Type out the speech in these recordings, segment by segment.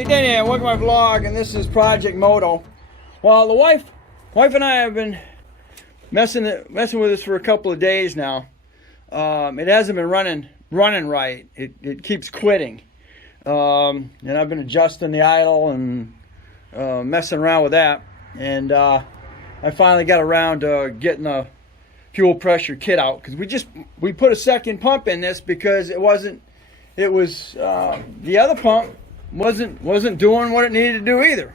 Hey, Danny, welcome to my vlog, and this is Project MOTO. Well, the wife and I have been messing with this for a couple of days now. It hasn't been running right. It keeps quitting, and I've been adjusting the idle and messing around with that. And I finally got around to getting a fuel pressure kit out, because we put a second pump in this because the other pump wasn't doing what it needed to do either.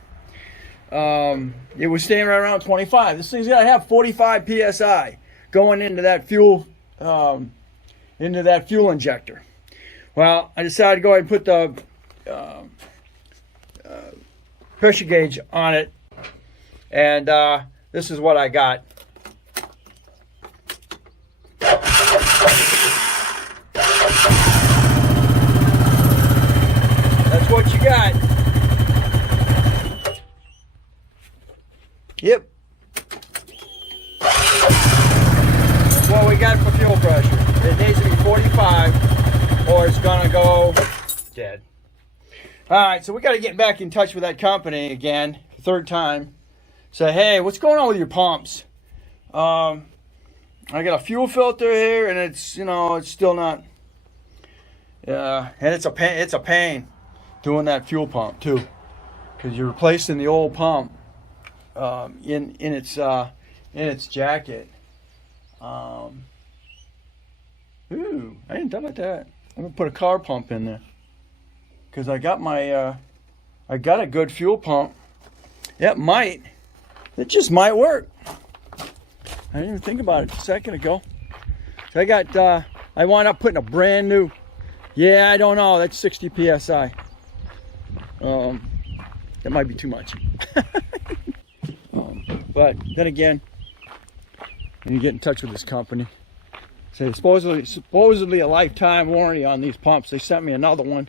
It was staying right around 25. This thing's got to have 45 psi going into that fuel injector. Well, I decided to go ahead and put the pressure gauge on it, and this is what I got. That's what you got. Yep. That's what we got for fuel pressure. It needs to be 45 or it's gonna go dead. Alright, so we gotta get back in touch with that company again, third time. Say, hey, what's going on with your pumps? I got a fuel filter here and it's, it's still not, and it's a pain doing that fuel pump too, because you're replacing the old pump in its jacket. Ooh, I didn't know about that. I'm gonna put a car pump in there, because I got my I got a good fuel pump. It just might work. I didn't even think about it a second ago. So I wound up putting a brand new, I don't know, that's 60 psi. That might be too much. But then again, when you get in touch with this company, say supposedly a lifetime warranty on these pumps. They sent me another one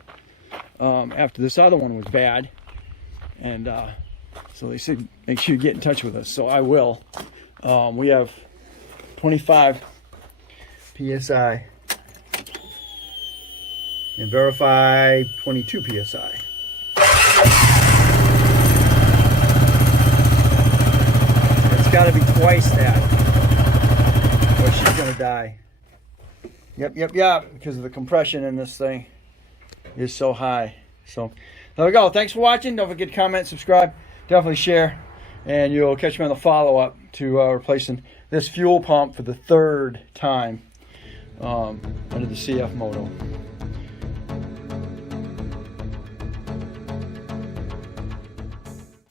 after this other one was bad, and so they said make sure you get in touch with us. So I will. We have 25 psi and verify 22 psi. It's got to be twice that, or she's gonna die. Yep, because of the compression in this thing is so high. So there we go. Thanks for watching. Don't forget to comment, subscribe, definitely share, and you'll catch me on the follow-up to replacing this fuel pump for the third time under the CF MOTO.